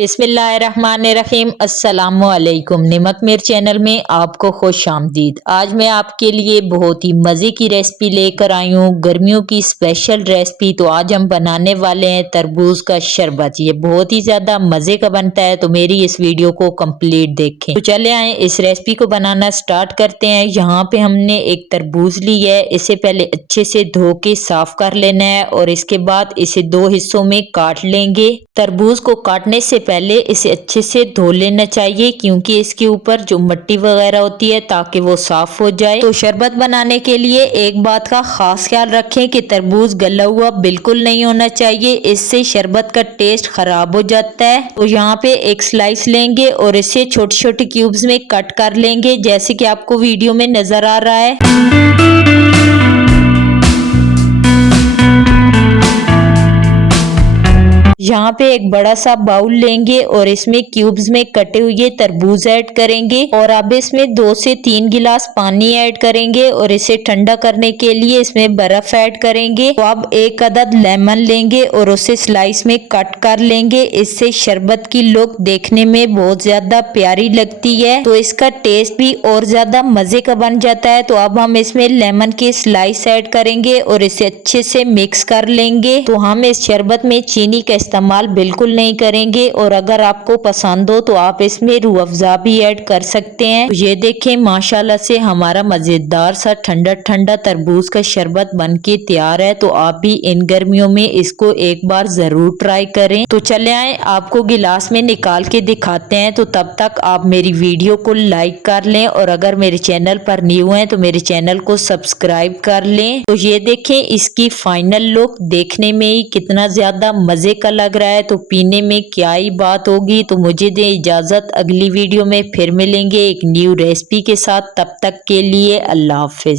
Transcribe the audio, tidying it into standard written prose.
बिस्मिल्लाहिर्रहमानिर्रहीम। अस्सलामुअलैकुम। नमक मिर्च चैनल में आपको खुश आमदीद। आज मैं आपके लिए बहुत ही मज़े की रेसिपी लेकर आई हूँ, गर्मियों की स्पेशल रेसिपी। तो आज हम बनाने वाले हैं तरबूज का शरबत। ये बहुत ही ज़्यादा मज़े का बनता है, तो मेरी इस वीडियो को कंप्लीट देखें। तो चले आए इस रेसिपी को बनाना स्टार्ट करते हैं। यहाँ पे हमने एक तरबूज ली है, इसे पहले अच्छे से धो के साफ कर लेना है और इसके बाद इसे दो हिस्सों में काट लेंगे। तरबूज को काटने से पहले इसे अच्छे से धो लेना चाहिए, क्योंकि इसके ऊपर जो मिट्टी वगैरह होती है, ताकि वो साफ हो जाए। तो शरबत बनाने के लिए एक बात का खास ख्याल रखें कि तरबूज गला हुआ बिल्कुल नहीं होना चाहिए, इससे शरबत का टेस्ट खराब हो जाता है। तो यहाँ पे एक स्लाइस लेंगे और इसे छोटे छोटे क्यूब्स में कट कर लेंगे, जैसे कि आपको वीडियो में नजर आ रहा है। यहाँ पे एक बड़ा सा बाउल लेंगे और इसमें क्यूब्स में कटे हुए तरबूज ऐड करेंगे और अब इसमें 2 से 3 गिलास पानी ऐड करेंगे और इसे ठंडा करने के लिए इसमें बर्फ ऐड करेंगे। तो अब एक अदद लेमन लेंगे और उसे स्लाइस में कट कर लेंगे। इससे शरबत की लुक देखने में बहुत ज्यादा प्यारी लगती है, तो इसका टेस्ट भी और ज्यादा मजे का बन जाता है। तो अब हम इसमें लेमन की स्लाइस ऐड करेंगे और इसे अच्छे से मिक्स कर लेंगे। तो हम इस शरबत में चीनी का इस्तेमाल बिल्कुल नहीं करेंगे और अगर आपको पसंद हो तो आप इसमें रूह अफ़ज़ा भी ऐड कर सकते हैं। तो ये देखें, माशाल्लाह से हमारा मजेदार सा ठंडा ठंडा तरबूज का शरबत बनके तैयार है। तो आप भी इन गर्मियों में इसको एक बार जरूर ट्राई करें। तो चले आए आपको गिलास में निकाल के दिखाते हैं। तो तब तक आप मेरी वीडियो को लाइक कर लें और अगर मेरे चैनल पर न्यू हैं तो मेरे चैनल को सब्सक्राइब कर लें। तो ये देखें, इसकी फाइनल लुक देखने में ही कितना ज्यादा मजे का लग रहा है, तो पीने में क्या ही बात होगी। तो मुझे दे इजाजत, अगली वीडियो में फिर मिलेंगे एक न्यू रेसिपी के साथ। तब तक के लिए अल्लाह हाफिज।